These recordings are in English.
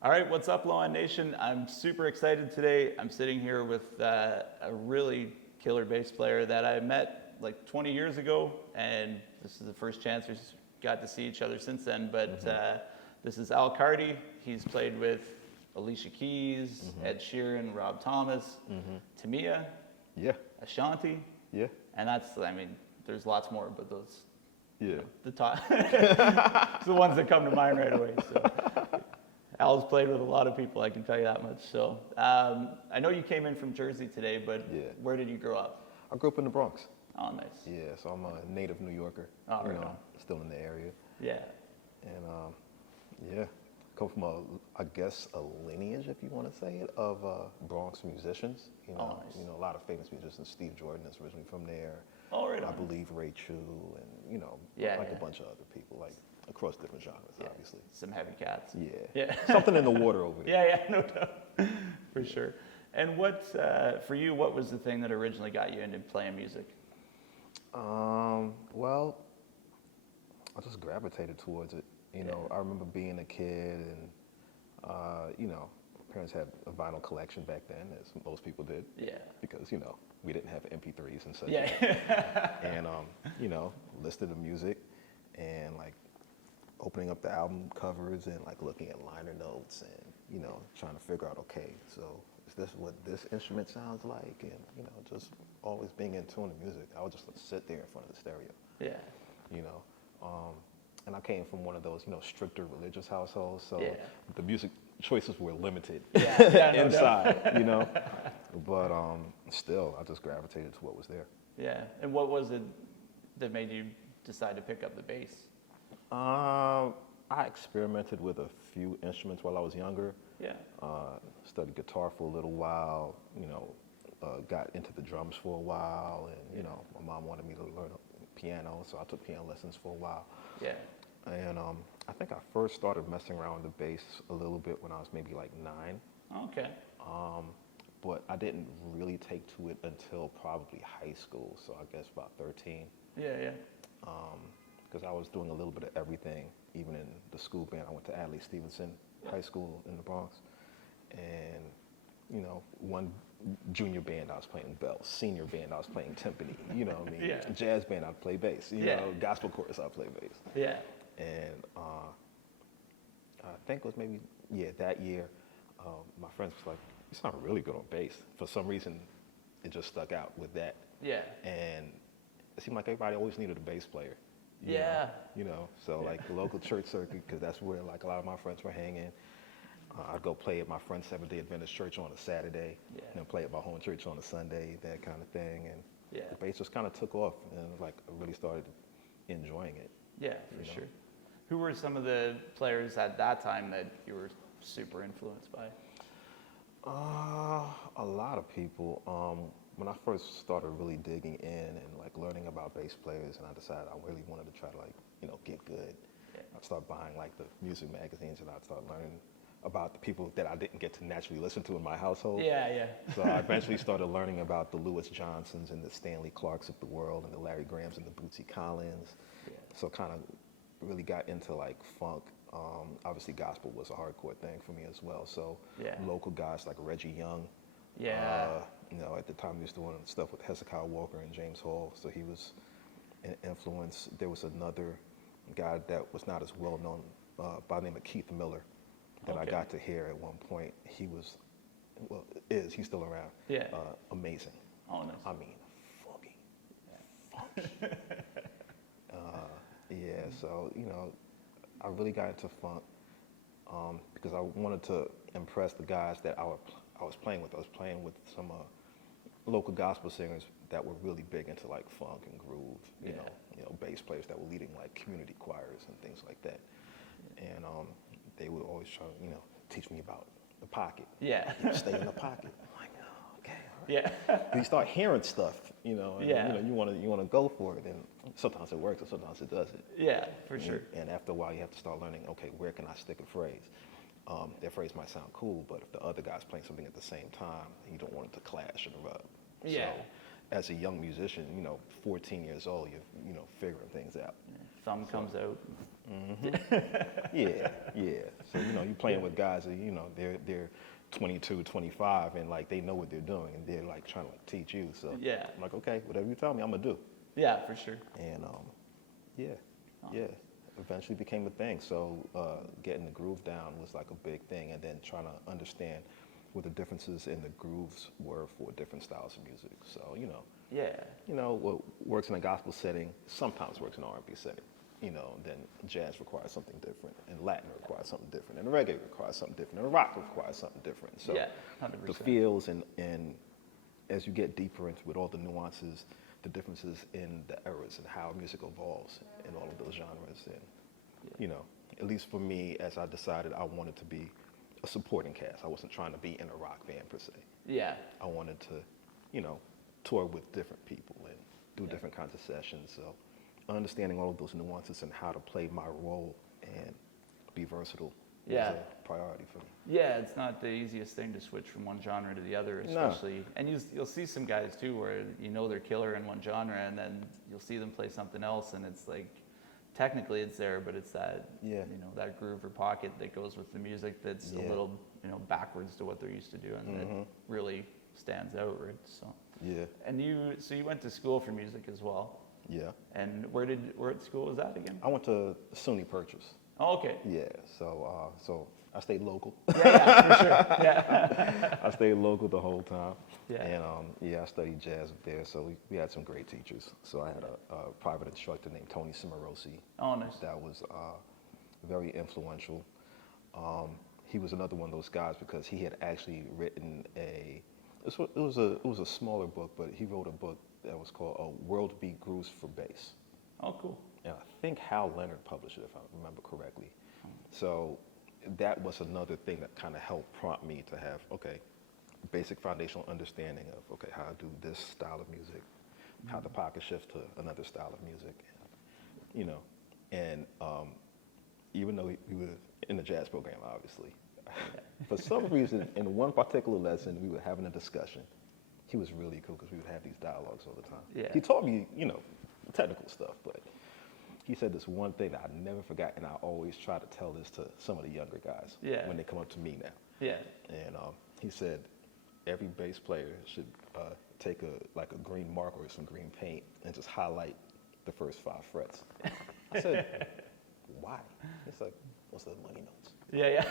All right, what's up, Low End Nation? I'm super excited today. I'm sitting here with a really killer bass player that I met like 20 years ago, and this is the first chance we've got to see each other since then. But this is Al Carty. He's played with Alicia Keys, Ed Sheeran, Rob Thomas, Tamia, Ashanti. And that's, I mean, there's lots more, but those, the top, the ones that come to mind right away. So. Al's played with a lot of people, I can tell you that much. So I know you came in from Jersey today, but where did you grow up? I grew up in the Bronx. Oh, nice. Yeah, so I'm a native New Yorker. Oh, you right know, on. still in the area. Yeah. And come from I guess a lineage, if you want to say it, of Bronx musicians. You know, nice. You know, a lot of famous musicians. Steve Jordan is originally from there. Oh, right on. I believe Ray Chu, and you know, a bunch of other people, like across different genres, obviously. Some heavy cats. Yeah. Something in the water over there. Yeah, no doubt, for sure. And what, for you, what was the thing that originally got you into playing music? Well, I just gravitated towards it. You know, I remember being a kid, and you know, parents had a vinyl collection back then, as most people did. Yeah. Because you know, we didn't have MP3s and such. Yeah. And you know, listening to music, and like opening up the album covers and like looking at liner notes, and you know, trying to figure out, okay, so is this what this instrument sounds like? And you know, just always being in tune to music. I would just sit there in front of the stereo. Yeah. You know, and I came from one of those, you know, stricter religious households, so the music choices were limited inside, you know. But still, I just gravitated to what was there. Yeah. And what was it that made you decide to pick up the bass? I experimented with a few instruments while I was younger. Yeah. Studied guitar for a little while, you know, got into the drums for a while, and, you know, my mom wanted me to learn piano, so I took piano lessons for a while. Yeah. And I think I first started messing around with the bass a little bit when I was maybe like 9. Okay. But I didn't really take to it until probably high school, so I guess about 13. Yeah. Because I was doing a little bit of everything, even in the school band. I went to Adlai Stevenson High School in the Bronx. And, you know, one junior band I was playing bells, senior band I was playing timpani, you know what I mean? Jazz band I'd play bass, you know, gospel chorus I'd play bass. Yeah. And I think it was maybe, that year, my friends was like, you sound really good on bass. For some reason, it just stuck out with that. Yeah. And it seemed like everybody always needed a bass player. You know, so like the local church circuit, because that's where like a lot of my friends were hanging. I'd go play at my friend's Seventh-day Adventist church on a Saturday, and then play at my home church on a Sunday, that kind of thing. And the bass just kind of took off, and like I really started enjoying it. Yeah, for sure. Who were some of the players at that time that you were super influenced by? A lot of people. When I first started really digging in and like learning about bass players, and I decided I really wanted to try to like, you know, get good. I'd start buying like the music magazines, and I'd start learning about the people that I didn't get to naturally listen to in my household. So I eventually started learning about the Louis Johnsons and the Stanley Clarks of the world, and the Larry Grahams and the Bootsy Collins. So kind of really got into like funk. Obviously gospel was a hardcore thing for me as well. So local guys like Reggie Young. You know, at the time he was doing stuff with Hezekiah Walker and James Hall, so he was an influence. There was another guy that was not as well known by the name of Keith Miller that I got to hear at one point. He was, well, he's still around. Amazing. Oh, nice. I mean, funky. So, you know, I really got into funk. because I wanted to impress the guys that I was playing with. I was playing with some local gospel singers that were really big into like funk and groove, you know, bass players that were leading like community choirs and things like that. And they would always try to, teach me about the pocket. Yeah. Stay in the pocket. I'm like, oh, okay, all right. Yeah. You start hearing stuff, and, you want to go for it, and sometimes it works and sometimes it doesn't. Yeah, for sure. And after a while, you have to start learning, okay, where can I stick a phrase? That phrase might sound cool, but if the other guy's playing something at the same time, you don't want it to clash and rub. Yeah. So, as a young musician, 14 years old, you're figuring things out. Thumb comes out. Mm-hmm. yeah. So you're playing with guys that they're 22, 25, and like they know what they're doing, and they're like trying to like teach you. So I'm like, okay, whatever you tell me, I'm gonna do. Yeah, for sure. And eventually became a thing. So getting the groove down was like a big thing, and then trying to understand what the differences in the grooves were for different styles of music. So what works in a gospel setting sometimes works in an R&B setting. Then jazz requires something different, and Latin requires something different, and reggae requires something different, and rock requires something different. So 100%. the feels and as you get deeper into it, all the nuances, the differences in the eras and how music evolves in all of those genres. And, at least for me, as I decided I wanted to be a supporting cast. I wasn't trying to be in a rock band per se. Yeah. I wanted to, tour with different people and do different kinds of sessions. So understanding all of those nuances and how to play my role and be versatile was a priority for me. Yeah, it's not the easiest thing to switch from one genre to the other, especially. No. And you'll see some guys too where they're killer in one genre, and then you'll see them play something else, and it's like technically it's there, but it's that that groove or pocket that goes with the music that's a little backwards to what they're used to doing. That really stands out, right? So And you went to school for music as well. Yeah. And where at school was that again? I went to SUNY Purchase. Oh, okay. Yeah. So I stayed local. Yeah, for sure. Yeah. I stayed local the whole time. Yeah. And I studied jazz up there. So we had some great teachers. So I had a private instructor named Tony Cimarosi. Oh, nice. That was very influential. He was another one of those guys because he had actually written it was a smaller book, but he wrote a book that was called World Beat Grooves for Bass. Oh, cool. And I think Hal Leonard published it, if I remember correctly. So that was another thing that kind of helped prompt me to have, basic foundational understanding of, how I do this style of music, how the pocket shifts to another style of music, And even though we were in the jazz program, obviously, for some reason, in one particular lesson, we were having a discussion. He was really cool because we would have these dialogues all the time. Yeah. He taught me, technical stuff, but he said this one thing that I never forgot, and I always try to tell this to some of the younger guys when they come up to me now. Yeah. And he said every bass player should take a green marker or some green paint and just highlight the first 5 frets. I said, why? He's like, what's the money notes? Yeah.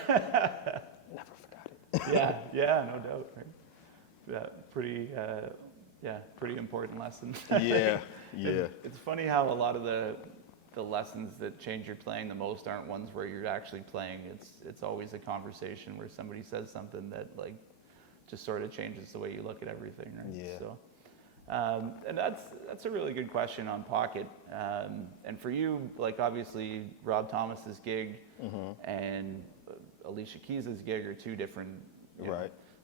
Never forgot it. Yeah, no doubt. Right? Yeah, pretty important lesson. Yeah. It's funny how a lot of the lessons that change your playing the most aren't ones where you're actually playing. It's always a conversation where somebody says something that like just sort of changes the way you look at everything, right? Yeah. So, and that's a really good question on pocket. And for you, like obviously Rob Thomas's gig and Alicia Keys' gig are two different,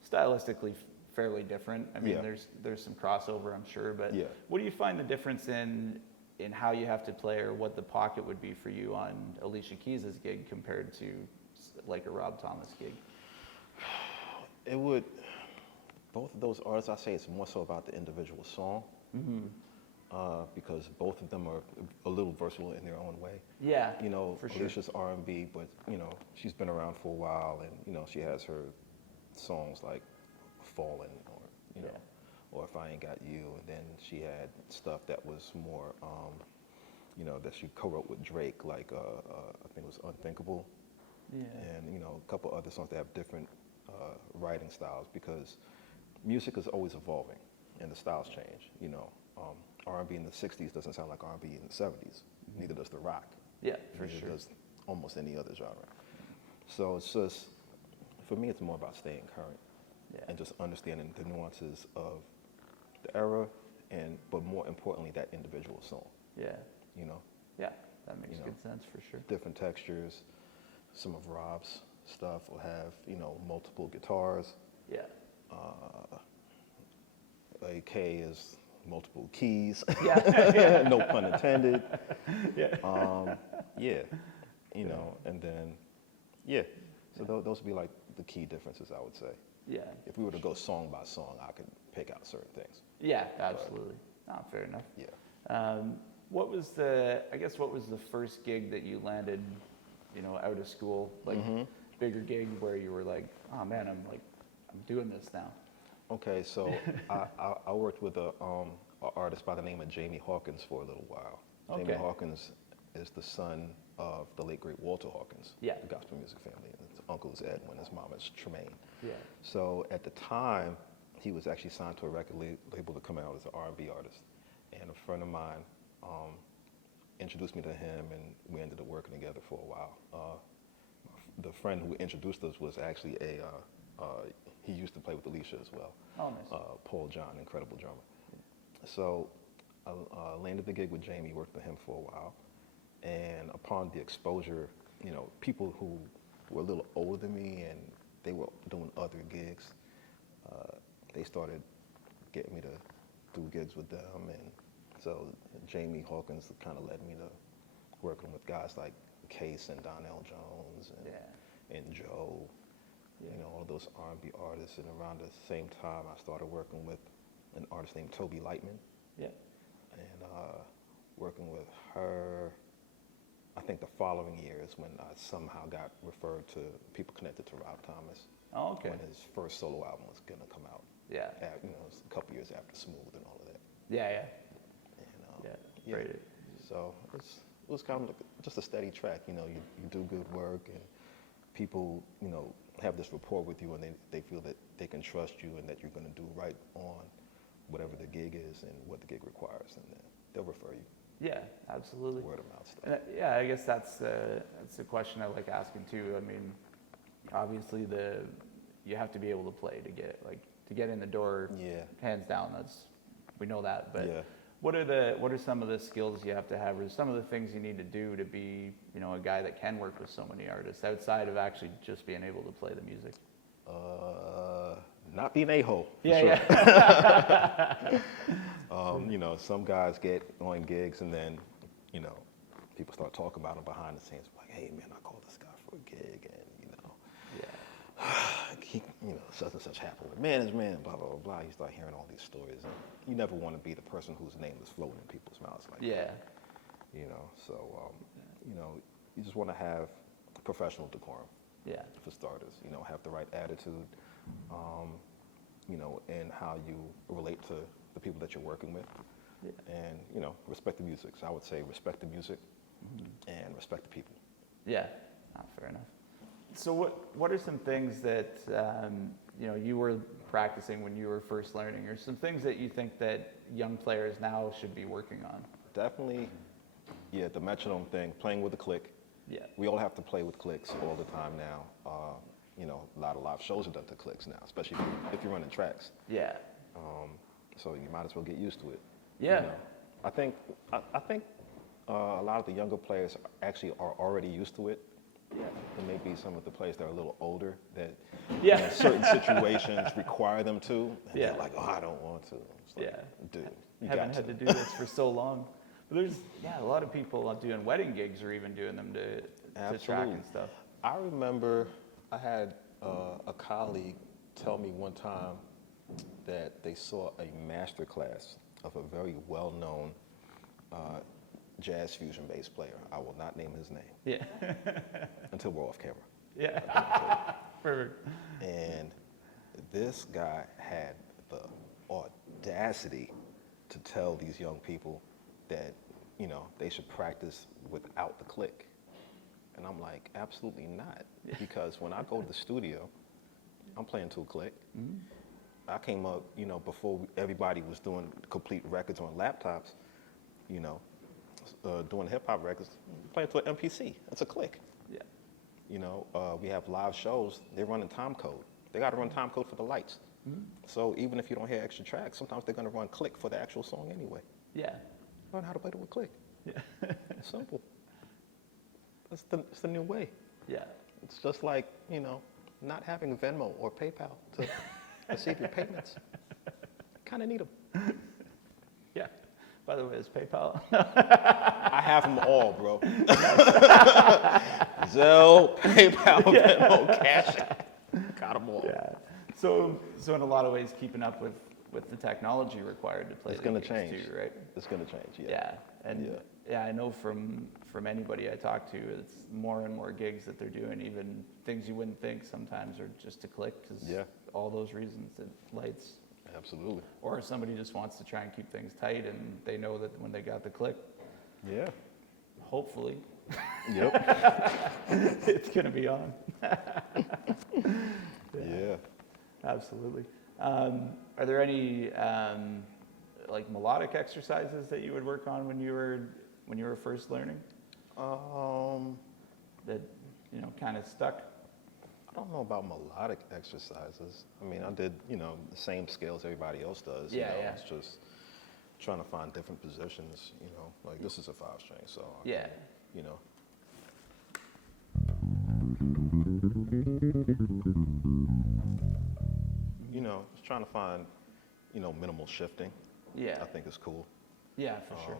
stylistically fairly different. I mean, there's some crossover, I'm sure, but what do you find the difference in how you have to play, or what the pocket would be for you on Alicia Keys' gig compared to like a Rob Thomas gig? It would, both of those artists, I say it's more so about the individual song, because both of them are a little versatile in their own way. Yeah, for sure. Alicia's R&B, but she's been around for a while, and she has her songs like Fallen, or or If I Ain't Got You, and then she had stuff that was more, that she co-wrote with Drake, like I think it was Unthinkable, and a couple other songs that have different writing styles, because music is always evolving and the styles change. R&B in the 60s doesn't sound like R&B in the 70s. Neither does the rock. Yeah, for Neither sure. does almost any other genre. So it's just, for me, it's more about staying current Yeah. and just understanding the nuances of the era, but more importantly, that individual song. Yeah. You know, Yeah. That makes You know. good sense for sure. different textures. Some of Rob's stuff will have, multiple guitars. Yeah. AK is multiple keys. Yeah. No pun intended. Yeah. Yeah, and then, yeah. So those would be like the key differences, I would say. Yeah. If we were to go song by song, I could pick out certain things. Yeah, absolutely. Fair enough. Yeah. What was the first gig that you landed, out of school, like bigger gig where you were like, oh man, I'm doing this now. Okay, so I worked with a artist by the name of Jamie Hawkins for a little while. Okay. Jamie Hawkins is the son of the late great Walter Hawkins, Yeah. the gospel music family. His uncle is Edwin, his mom is Tremaine. Yeah. So at the time, he was actually signed to a record label to come out as an R&B artist. And a friend of mine introduced me to him, and we ended up working together for a while. The friend who introduced us was actually he used to play with Alicia as well. Oh, nice. Paul John, incredible drummer. So I landed the gig with Jamie, worked with him for a while. And upon the exposure, people who were a little older than me and they were doing other gigs, they started getting me to do gigs with them. And so Jamie Hawkins kind of led me to working with guys like Case and Donnell Jones and Joe, all those R&B artists. And around the same time, I started working with an artist named Toby Lightman. Yeah. And working with her, I think the following year is when I somehow got referred to people connected to Rob Thomas. Oh, okay. When his first solo album was gonna come out. Yeah. It was a couple years after Smooth and all of that. Yeah, yeah. And, Yeah, great. So it was kind of like just a steady track. You do good work, and people, have this rapport with you, and they feel that they can trust you and that you're going to do right on whatever the gig is and what the gig requires, and then they'll refer you. Yeah, absolutely. Word of mouth stuff. Yeah, I guess that's a question I like asking too. I mean, obviously you have to be able to play to get in the door. Yeah. Hands down, we know that. But Yeah. what are some of the skills you have to have, or some of the things you need to do to be, a guy that can work with so many artists outside of actually just being able to play the music? Not being a-hole. Yeah, sure. yeah. Some guys get on gigs and then, people start talking about them behind the scenes. Like, hey man, I called this guy for a gig, and such and such happened with management, blah blah blah blah. You start hearing all these stories, and you never want to be the person whose name is floating in people's mouths like that. So you just want to have professional decorum. Yeah. For starters, have the right attitude, and how you relate to the people that you're working with, and respect the music. So I would say respect the music and respect the people. Yeah, fair enough. So what are some things that you were practicing when you were first learning, or some things that you think that young players now should be working on? Definitely, the metronome thing, playing with a click. Yeah. We all have to play with clicks all the time now. A lot of live shows are done to clicks now, especially if you're running tracks. Yeah. So you might as well get used to it. Yeah. I think a lot of the younger players actually are already used to it. Yeah. There may be some of the players that are a little older that certain situations require them to. And they're like, oh, I don't want to. It's like, dude, you haven't had to do this for so long. But there's a lot of people doing wedding gigs or even doing them to track and stuff. I remember I had a colleague tell me one time that they saw a master class of a very well-known jazz fusion bass player. I will not name his name. Yeah. Until we're off camera. Yeah. Perfect. And this guy had the audacity to tell these young people that, they should practice without the click. And I'm like, absolutely not. Because when I go to the studio, I'm playing to a click. Mm-hmm. I came up, before everybody was doing complete records on laptops, doing hip hop records, playing to an MPC. That's a click. Yeah. we have live shows. They're running time code. They got to run time code for the lights. So even if you don't hear extra tracks, sometimes they're going to run click for the actual song anyway. Yeah. Learn how to play it with click. Yeah. It's simple. It's the new way. Yeah. It's just like, not having Venmo or PayPal to receive your payments. Kind of need them. Yeah. By the way, is PayPal? I have them all, bro. Zelle, PayPal, Venmo, Cash App. Got them all. Yeah. So in a lot of ways, keeping up with the technology required to play. It's going to change, too, right? It's going to change. Yeah. Yeah. And I know from anybody I talk to, it's more and more gigs that they're doing, even things you wouldn't think sometimes are just to click because all those reasons, it lights. Absolutely. Or somebody just wants to try and keep things tight and they know that when they got the click, hopefully, it's going to be on. Yeah. Absolutely. Are there any like melodic exercises that you would work on when you were first learning? That kind of stuck. I don't know about melodic exercises. I mean, I did the same scales everybody else does. It's just trying to find different positions. Like this is a 5-string, so just trying to find minimal shifting. Yeah, I think is cool. Yeah, for sure.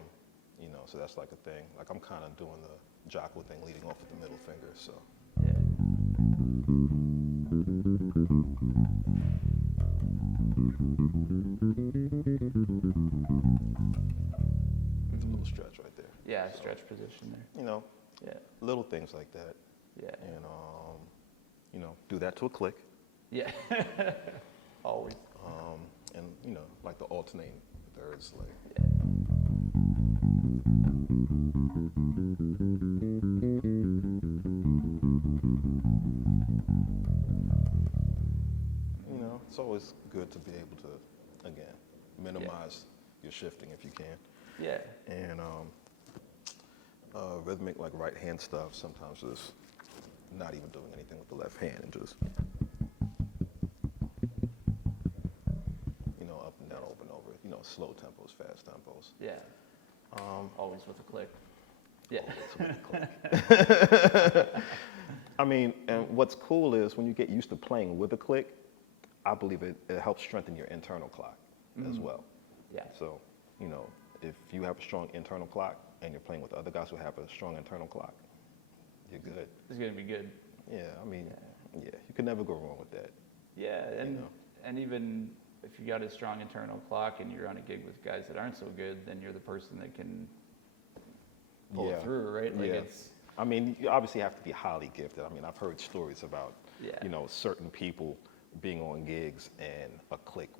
So that's like a thing. Like I'm kind of doing the Jocko thing, leading off with the middle finger. So it's a little stretch right there. Yeah, stretch position there. Little things like that. Yeah. And do that to a click. Yeah. Always. And like the alternating thirds, like. It's always good to be able to, again, minimize your shifting if you can. Yeah. And rhythmic, like right hand stuff, sometimes just not even doing anything with the left hand and just, up and down, over and over, slow tempos, fast tempos. Yeah. Always with a click. Yeah. Always with a click. I mean, and what's cool is when you get used to playing with a click, I believe it helps strengthen your internal clock as well. Yeah. So, if you have a strong internal clock and you're playing with other guys who have a strong internal clock, you're good. It's going to be good. Yeah, I mean, you can never go wrong with that. Yeah, and even if you got a strong internal clock and you're on a gig with guys that aren't so good, then you're the person that can pull it through, right? Like I mean, you obviously have to be highly gifted. I mean, I've heard stories about, certain people being on gigs and a click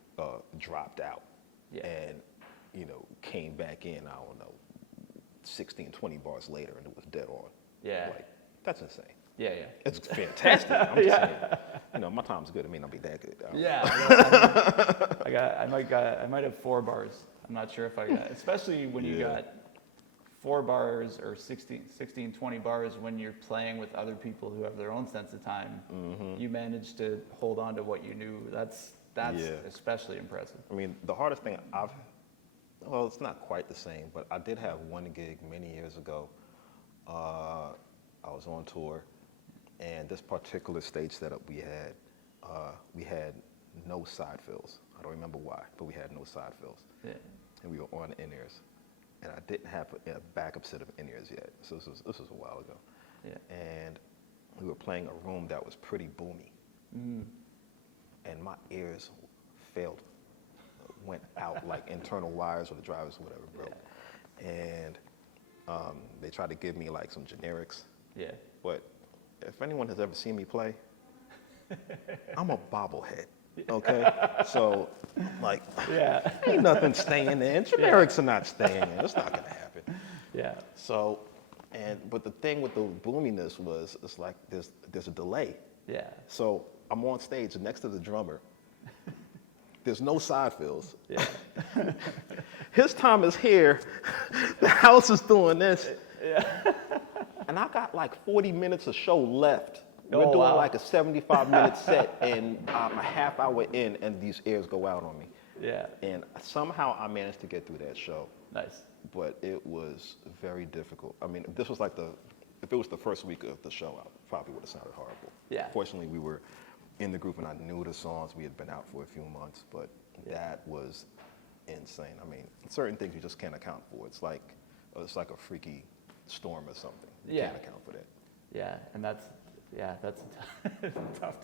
dropped out and, came back in, I don't know, 16, 20 bars later and it was dead on. Yeah. Like, that's insane. Yeah. It's fantastic. I'm just saying, my time's good. It may not be that good. I might have 4 bars. I'm not sure if I got, especially when you got 4 bars or 16, 20 bars when you're playing with other people who have their own sense of time. You managed to hold on to what you knew. That's especially impressive. I mean, the hardest thing it's not quite the same, but I did have one gig many years ago. I was on tour, and this particular stage setup we had no side fills. I don't remember why, but we had no side fills. Yeah. And we were on in-ears. And I didn't have a backup set of in-ears yet. So this was a while ago. Yeah. And we were playing a room that was pretty boomy. And my ears failed. Went out like internal wires or the drivers or whatever broke. Yeah. And they tried to give me like some generics. Yeah. But if anyone has ever seen me play, I'm a bobblehead. Okay, so like, ain't nothing staying there. Generics are not staying there. It's not gonna happen. Yeah. So, but the thing with the boominess was, it's like there's a delay. Yeah. So I'm on stage next to the drummer. There's no side fills. Yeah. His time is here. The house is doing this. Yeah. And I got like 40 minutes of show left. Oh, We're doing wow. like a 75-minute set, and I'm a half hour in, and these airs go out on me. Yeah. And somehow I managed to get through that show. Nice. But it was very difficult. I mean, if it was the first week of the show, I probably would have sounded horrible. Yeah. Fortunately, we were in the group and I knew the songs. We had been out for a few months, but that was insane. I mean, certain things you just can't account for. It's like a freaky storm or something. You can't account for that. Yeah, and that's tough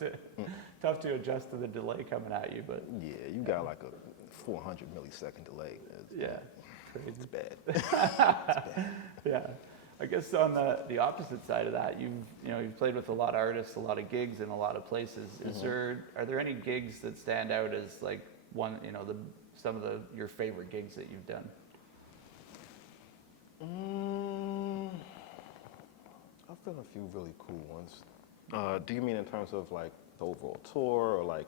to adjust to the delay coming at you, but Yeah, you got like a 400 millisecond delay. It's bad. It's bad. Yeah. I guess on the opposite side of that, you've played with a lot of artists, a lot of gigs in a lot of places. Are there any gigs that stand out as like some of your favorite gigs that you've done? I've done a few really cool ones. Do you mean in terms of like the overall tour or like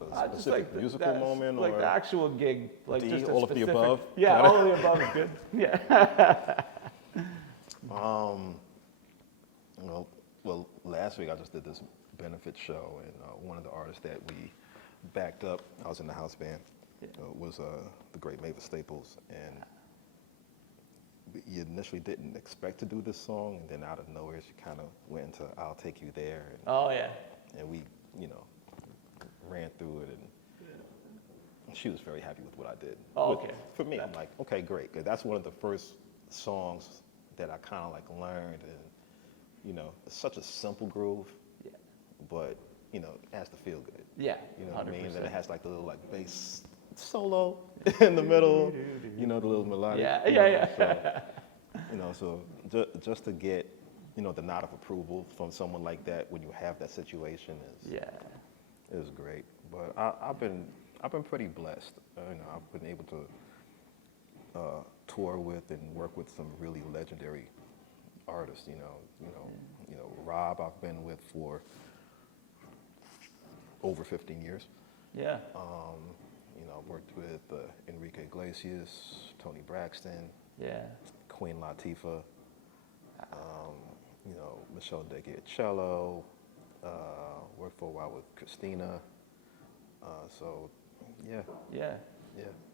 a specific musical moment? Like or the actual gig, like just a all of the above? Yeah, all of the above is good. Yeah. Well, last week I just did this benefit show, and one of the artists that we backed up, I was in the house band, was the great Mavis Staples, and you initially didn't expect to do this song, and then out of nowhere she kind of went into "I'll Take You There." And, and we, ran through it, and she was very happy with what I did. Oh, okay. For me, I'm like, okay, great, 'cause that's one of the first songs that I kind of like learned, and it's such a simple groove, but it has to feel good. Yeah, you know what 100%. I mean? Then it has like the little like bass solo in the middle, the little melodic. So just to get the nod of approval from someone like that when you have that situation is great. But I've been pretty blessed. I've been able to tour with and work with some really legendary artists. Rob I've been with for over 15 years. Yeah. I've worked with Enrique Iglesias, Tony Braxton, Queen Latifah, Meshell Ndegeocello, worked for a while with Christina.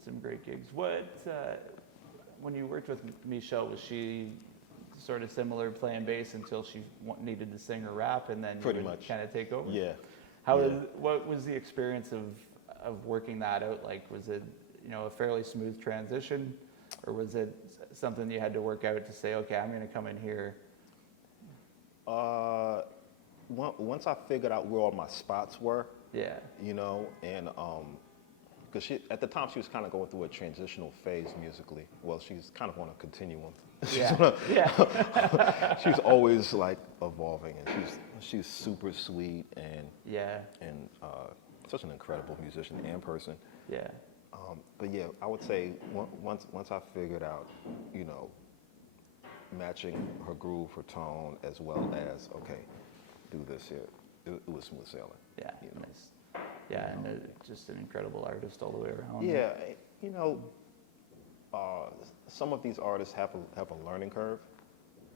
Some great gigs. When you worked with Meshell, was she sort of similar, playing bass until she needed to sing or rap, and then pretty much kind of take over? Yeah. What was the experience of working that out like? Was it a fairly smooth transition, or was it something you had to work out to say, okay, I'm going to come in here? Once I figured out where all my spots were, and because at the time she was kind of going through a transitional phase musically. Well, she's kind of on a continuum. She's always like evolving, and she's super sweet and such an incredible musician and person. Yeah. But yeah, I would say once I figured out, matching her groove, her tone, as well as do this here, it was smooth sailing. Yeah. Nice. Yeah, and just an incredible artist all the way around. Yeah, some of these artists have a learning curve,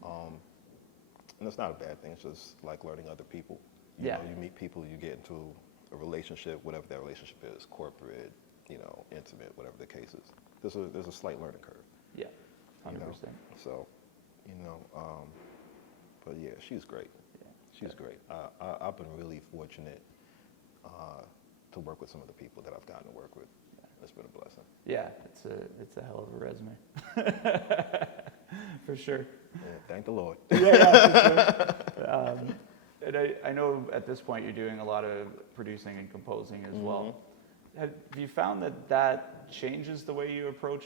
and it's not a bad thing. It's just like learning other people. You meet people, you get into a relationship, whatever that relationship is, corporate, intimate, whatever the case is. There's a slight learning curve. Yeah, 100%. So, but yeah, she's great. Yeah. She's great. I've been really fortunate to work with some of the people that I've gotten to work with. It's been a blessing. Yeah, it's a hell of a resume. For sure. Yeah, thank the Lord. For sure. And I know at this point you're doing a lot of producing and composing as well. Have you found that changes the way you approach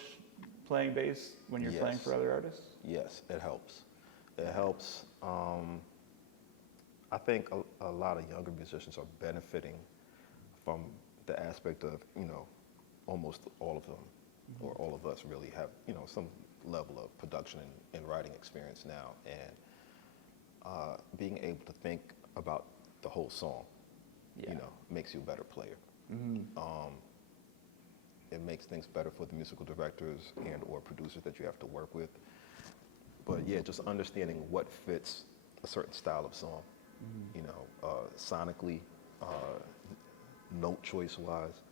playing bass when you're playing for other artists? Yes, it helps. It helps. I think a lot of younger musicians are benefiting from the aspect of, almost all of them, or all of us really have, some level of production and writing experience now, and being able to think about the whole song, makes you a better player. It makes things better for the musical directors and or producers that you have to work with. But yeah, just understanding what fits a certain style of song, you know, sonically, note choice wise,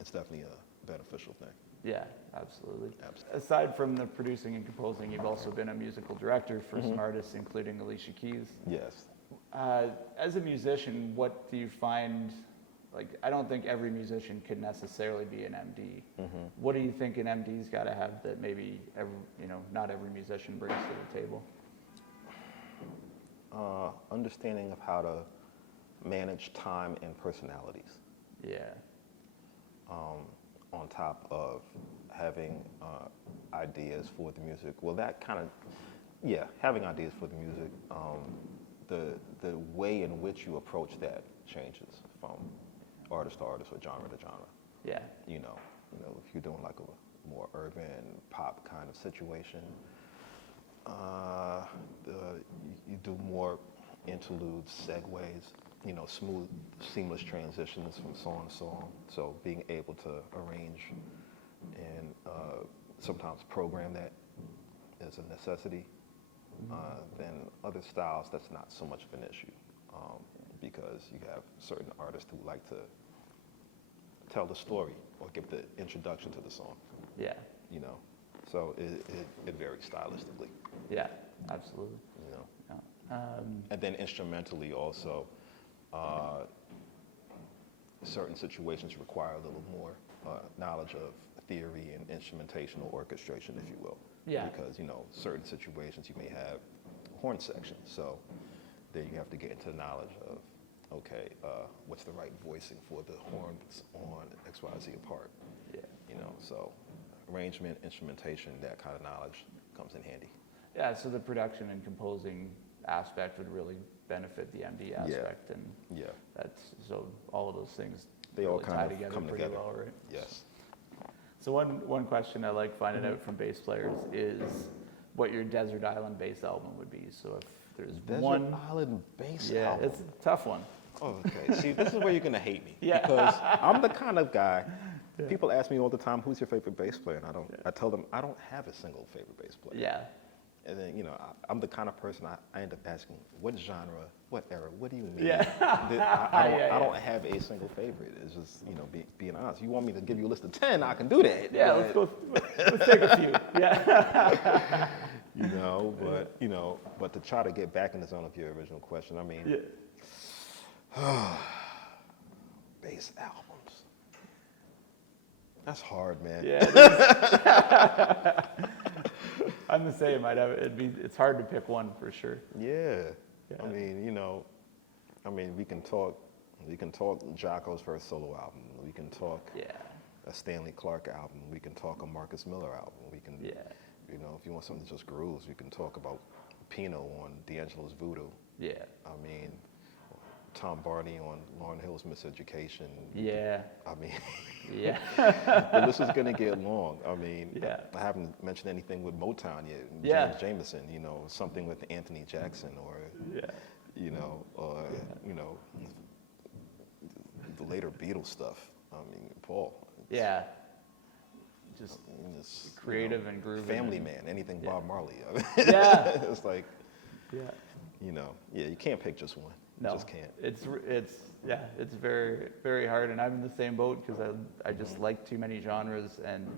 it's definitely a beneficial thing. Yeah, absolutely. Absolutely. Aside from the producing and composing, you've also been a musical director for some artists, including Alicia Keys. Yes. As a musician, what do you find, like, I don't think every musician could necessarily be an MD. What do you think an MD's got to have that maybe, not every musician brings to the table? Understanding of how to manage time and personalities. Yeah. On top of having ideas for the music. Well, that kind of, having ideas for the music. The way in which you approach that changes from artist to artist or genre to genre. Yeah. You know, if you're doing like a more urban pop kind of situation, you do more interludes, segues, smooth, seamless transitions from song to song. So being able to arrange and sometimes program that is a necessity. Then other styles, that's not so much of an issue because you have certain artists who like to tell the story or give the introduction to the song. Yeah. So it varies stylistically. Yeah, absolutely. And then instrumentally also, certain situations require a little more knowledge of theory and instrumentation or orchestration, if you will. Yeah. Because, certain situations you may have horn sections. So then you have to get into the knowledge of, okay, what's the right voicing for the horns on XYZ part? Yeah. So arrangement, instrumentation, that kind of knowledge comes in handy. Yeah, so the production and composing aspect would really benefit the MD aspect. And so all of those things they really all kind tie of together come pretty together. well, right? Yes. So one question I like finding out from bass players is what your Desert Island bass album would be. So if there's Desert Island bass album. It's a tough one. Oh, okay. See, this is where you're gonna hate me. Yeah. Because I'm the kind of guy. People ask me all the time, "Who's your favorite bass player?" And I tell them I don't have a single favorite bass player. Yeah. And then I'm the kind of person I end up asking, "What genre? What era? What do you mean?" Yeah. I don't have a single favorite. It's just being honest. You want me to give you a list of 10? I can do that. Yeah. Let's take a few. Yeah. But to try to get back in the zone of your original question, I mean, bass albums. That's hard, man. Yeah. I'm the same. It's hard to pick one for sure. Yeah. I mean, we can talk Jocko's first solo album. We can talk a Stanley Clarke album. We can talk a Marcus Miller album. We can, if you want something that just grooves, we can talk about Pino on D'Angelo's Voodoo. Yeah. I mean, Tom Barney on Lauryn Hill's Miseducation. Yeah. I mean, the list is going to get long. I mean, I haven't mentioned anything with Motown yet. James Jamerson, something with Anthony Jackson or, the later Beatles stuff. I mean, Paul. Yeah. Just creative and groovy. Family Man, anything Bob Marley. It's like, you can't pick just one. No, just can't. It's very, very hard, and I'm in the same boat because I just like too many genres, and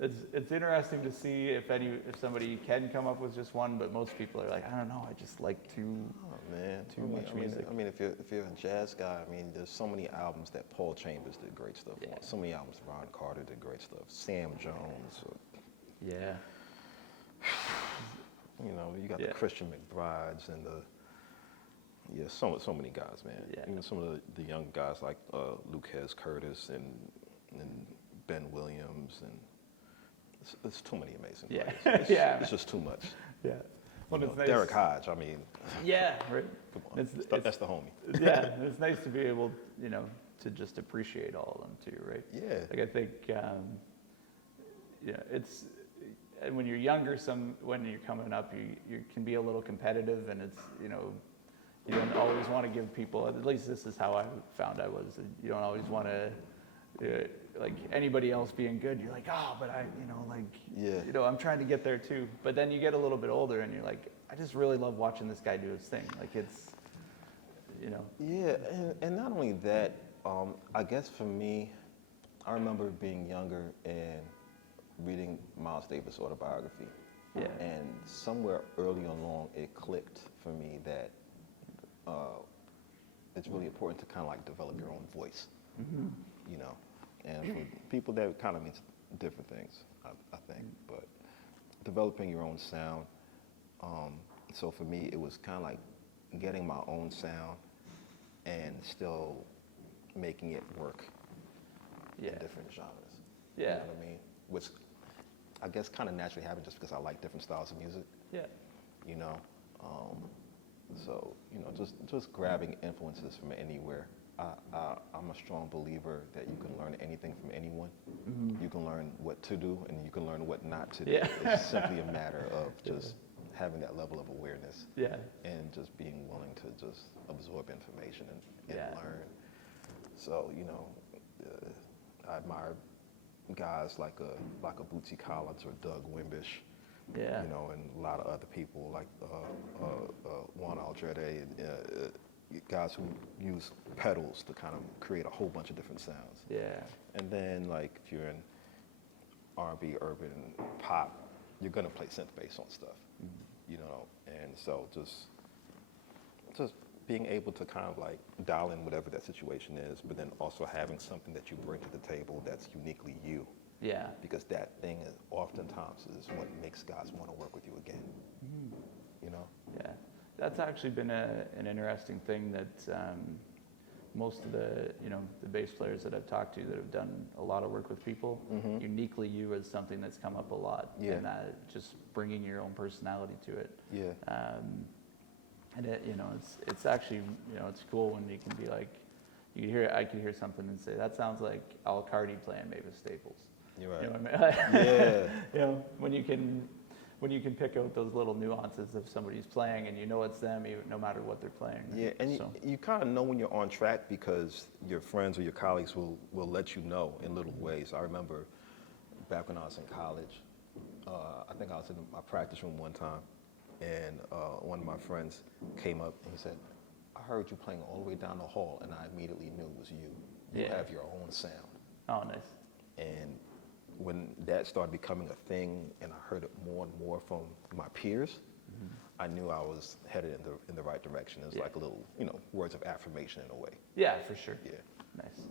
it's interesting to see if somebody can come up with just one, but most people are like, I don't know, I just like too much music. I mean, if you're a jazz guy, I mean, there's so many albums that Paul Chambers did great stuff on. So many albums Ron Carter did great stuff. Sam Jones. You got the Christian McBrides and so many guys, man. Even some of the young guys like Lucas Curtis and Ben Williams, and it's too many amazing players. It's just too much. Yeah. Well, it's nice. Derek Hodge, I mean. Yeah, right. Come on, that's the homie. Yeah, it's nice to be able, to just appreciate all of them too, right? Yeah. Like I think, it's when you're younger, when you're coming up, you can be a little competitive, and it's you don't always want to give people. At least this is how I found I was. You don't always want to like anybody else being good, you're like, oh, but I, Yeah. I'm trying to get there too. But then you get a little bit older and you're like, I just really love watching this guy do his thing. Like it's, Yeah, and not only that, I guess for me, I remember being younger and reading Miles Davis' autobiography. Yeah. And somewhere early along, it clicked for me that it's really important to kind of like develop your own voice, And for people, that kind of means different things, I think. But developing your own sound. So for me, it was kind of like getting my own sound and still making it work in different genres. Yeah. You know what I mean? Which I guess kind of naturally happened just because I like different styles of music. Yeah. So, just grabbing influences from anywhere. I'm a strong believer that you can learn anything from anyone. Mm-hmm. You can learn what to do and you can learn what not to do. Yeah. It's simply a matter of just having that level of awareness. Yeah. And just being willing to just absorb information and learn. So, I admire guys like a Bootsy Collins or Doug Wimbish. Yeah. And a lot of other people like Juan Aldrete, guys who use pedals to kind of create a whole bunch of different sounds. Yeah. And then like if you're in R&B, urban, pop, you're gonna play synth bass on stuff, And so just being able to kind of like dial in whatever that situation is, but then also having something that you bring to the table that's uniquely you. Yeah. Because that thing is oftentimes is what makes guys want to work with you again. Yeah. That's actually been an interesting thing that most of the bass players that I've talked to that have done a lot of work with people, uniquely you is something that's come up a lot. Yeah. And just bringing your own personality to it. Yeah. And it's actually, it's cool when you can be like, I could hear something and say, that sounds like Al Carty playing Mavis Staples. You're right. You know what I mean? Yeah. When you can pick out those little nuances of somebody's playing and it's them, even, no matter what they're playing. Yeah, and you kind of know when you're on track because your friends or your colleagues will let you know in little ways. I remember back when I was in college, I think I was in my practice room one time, and one of my friends came up and he said, I heard you playing all the way down the hall, and I immediately knew it was you. You have your own sound. Oh, nice. And when that started becoming a thing and I heard it more and more from my peers, I knew I was headed in the right direction. It was like a little, words of affirmation in a way. Yeah, for sure. Yeah. Nice.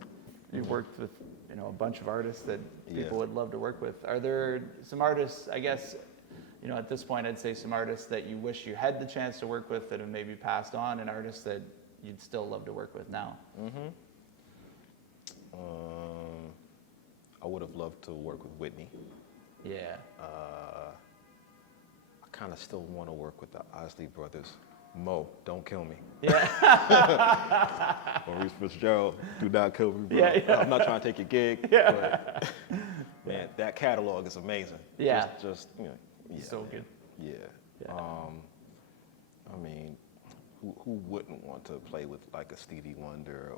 You've worked with, a bunch of artists that people would love to work with. Are there some artists, I guess, at this point, I'd say some artists that you wish you had the chance to work with that have maybe passed on, and artists that you'd still love to work with now? I would have loved to work with Whitney. Yeah. I kind of still want to work with the Isley Brothers. Mo, don't kill me. Yeah. Maurice Fitzgerald, do not kill me, bro. Yeah. I'm not trying to take your gig, but man, that catalog is amazing. Yeah. Just So man. good. Yeah. Yeah. I mean, who wouldn't want to play with like a Stevie Wonder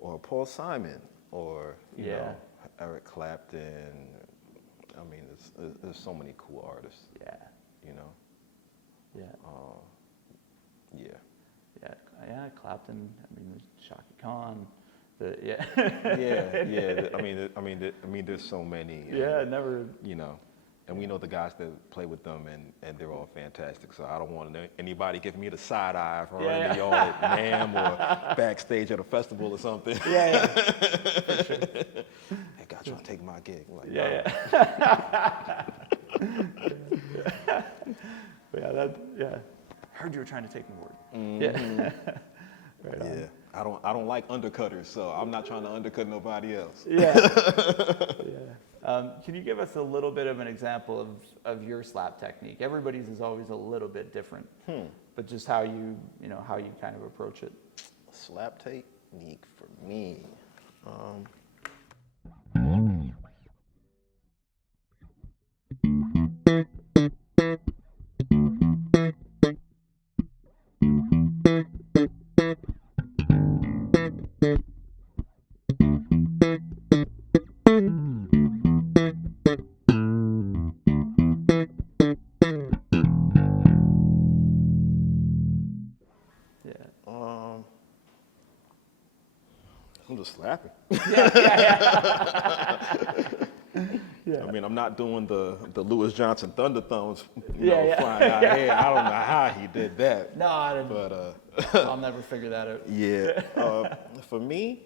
or Paul Simon or you know Eric Clapton? I mean, there's so many cool artists. Yeah. Yeah. Yeah, Clapton. I mean, Shaka Khan. Yeah. I mean, there's so many. Never. And we know the guys that play with them, and they're all fantastic. So I don't want anybody giving me the side eye for running y'all at NAMM or backstage at a festival or something. Yeah. For sure. Hey, guys, trying to take my gig. I'm like, Heard you were trying to take me word. Mm-hmm. Yeah. Right on. Yeah. I don't like undercutters, so I'm not trying to undercut nobody else. Yeah. Can you give us a little bit of an example of your slap technique? Everybody's is always a little bit different, but just how you kind of approach it. Slap technique for me. slapping. Yeah. I mean, I'm not doing the Lewis Johnson Thunder Thumbs, flying out here. I don't know how he did that. No, I didn't. But I'll never figure that out. yeah, for me,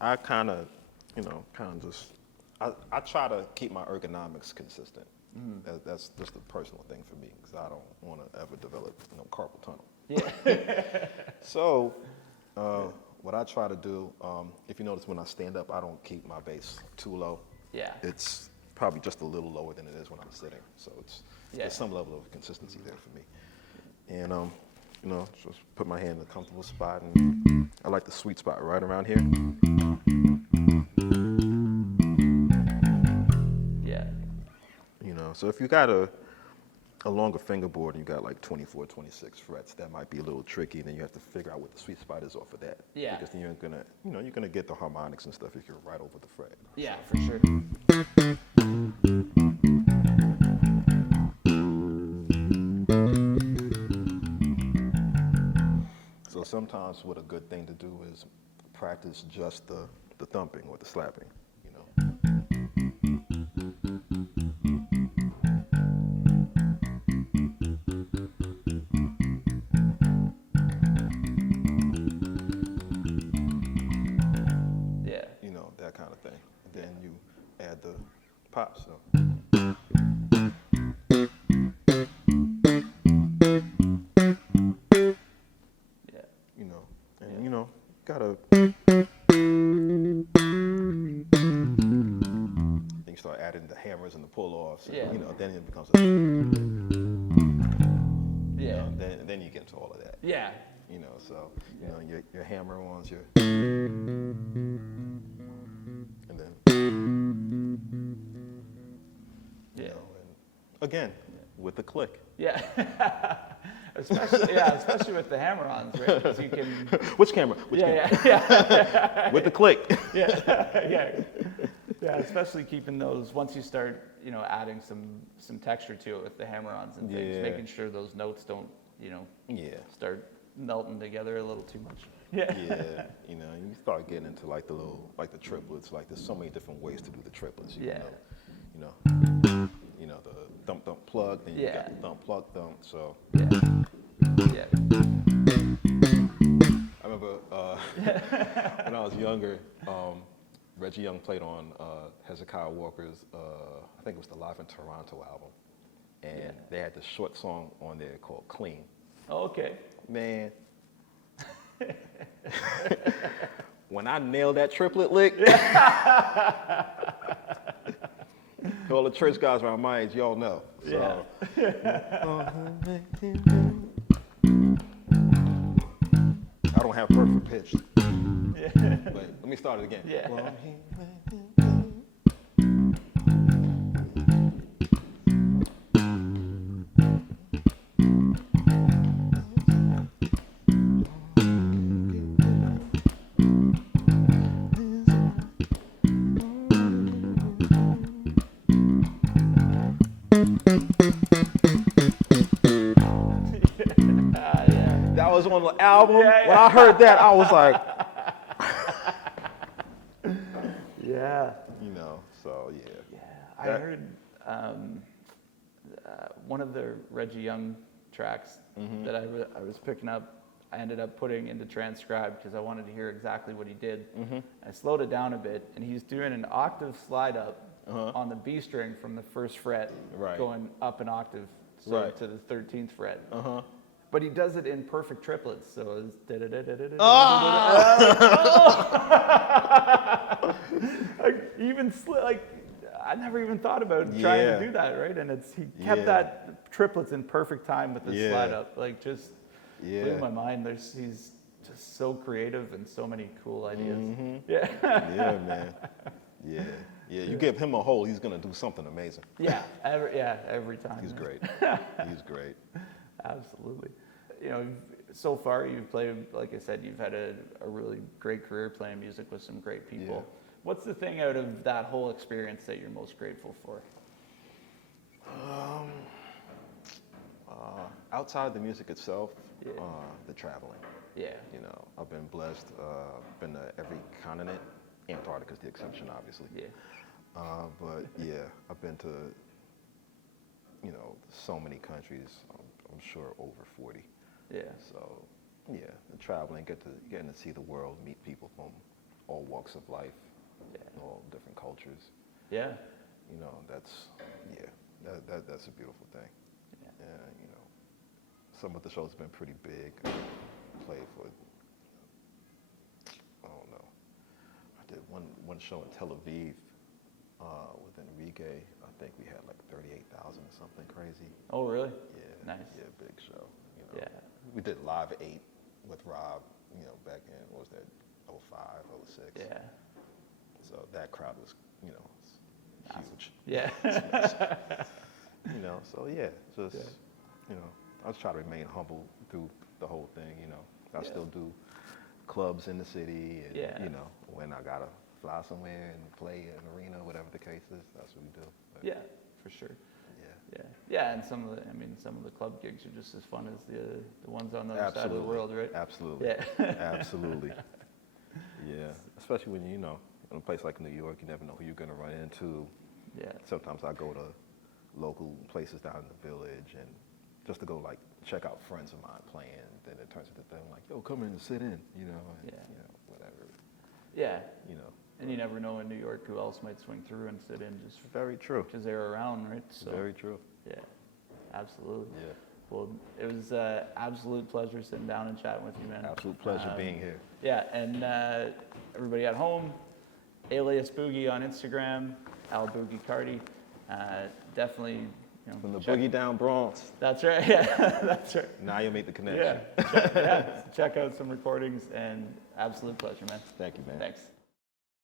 I kind of just, I try to keep my ergonomics consistent. That's just a personal thing for me because I don't want to ever develop carpal tunnel. Yeah. So, what I try to do, if you notice when I stand up, I don't keep my bass too low. Yeah. It's probably just a little lower than it is when I'm sitting. So there's some level of consistency there for me. And just put my hand in a comfortable spot, and I like the sweet spot right around here. Yeah. So if you got a longer fingerboard and you got like 24, 26 frets, that might be a little tricky. Then you have to figure out what the sweet spot is off of that. Yeah. Because then you're gonna get the harmonics and stuff if you're right over the fret. Yeah, for sure. So sometimes what a good thing to do is practice just the thumping or the slapping. That kind of thing. And then you add the pop. So. Yeah. And gotta. Then you start adding the hammers and the pull-offs. Yeah. And, then it becomes. Then you get into all of that. Yeah. So your hammer-ons, your. And then, and again, with the click. Yeah. especially with the hammer-ons, right? Because you can. Which camera? Yeah. With the click. Yeah. Especially keeping those once you start, adding some texture to it with the hammer-ons and things, making sure those notes don't, start melting together a little too much. Yeah. You start getting into like the triplets. Like there's so many different ways to do the triplets. The thump thump plug, then you got the thump plug thump. So. Yeah. I remember when I was younger, Reggie Young played on Hezekiah Walker's, I think it was the Live in Toronto album, and they had this short song on there called "Clean." Oh, okay. Man. When I nailed that triplet lick, all the church guys around my age, y'all know. So, I don't have perfect pitch. But let me start it again. Yeah. That was on the album. When I heard that, I was like, so yeah. I heard one of the Reggie Young tracks that I was picking up. I ended up putting into transcribe because I wanted to hear exactly what he did. I slowed it down a bit, and he's doing an octave slide up on the B string from the first fret, going up an octave, to the 13th fret. But he does it in perfect triplets, so it's I never even thought about trying to do that, right? And he kept that triplets in perfect time with the slide up, just blew my mind. He's just so creative and so many cool ideas. Yeah, man. Yeah. You give him a hole, he's gonna do something amazing. Every time. He's great. He's great. Absolutely. So far you've played, like I said, you've had a really great career playing music with some great people. Yeah. What's the thing out of that whole experience that you're most grateful for? Outside the music itself, the traveling. Yeah. I've been blessed. Been to every continent Antarctica's the exception, obviously. Yeah. But yeah, I've been to, you know, so many countries. I'm sure over 40. Yeah. So yeah, and traveling, getting to see the world, meet people from all walks of life, all different cultures. Yeah. You know, that's a beautiful thing. Yeah. And you know, some of the shows have been pretty big. Played for, I don't know. I did one show in Tel Aviv with Enrique. I think we had like 38,000 or something crazy. Oh, really? Yeah. Nice. Yeah, big show. You know. Yeah. We did Live 8 with Rob, you know, back in, what was that, 05, 06. Yeah. So that crowd was, you know, huge. Yeah. You know, so yeah, just, you know, I just try to remain humble through the whole thing, you know. I still do clubs in the city, and, you know, when I gotta fly somewhere and play in an arena, whatever the case is, that's what we do. But, Yeah, for sure. Yeah. Yeah, and some of the club gigs are just as fun as the ones on the other side of the world, right? Absolutely. Yeah. Absolutely. Yeah. Especially when, you know, in a place like New York, you never know who you're going to run into. Yeah. Sometimes I go to local places down in the village and just to go like check out friends of mine playing. Then it turns into them like, yo, come in and sit in, you know, and, you know, whatever. Yeah. You know. And you never know in New York who else might swing through and sit in just very true because they're around, right? So, very true. Yeah, absolutely. Yeah. Well, it was an absolute pleasure sitting down and chatting with you, man. Absolute pleasure being here. Yeah, and everybody at home, alias Boogie on Instagram, Al Boogie Carty. Definitely, you know. From the Boogie Down Bronx. That's right. Yeah, that's right. Now you make the connection. Yeah. Check out some recordings, and absolute pleasure, man. Thank you, man. Thanks.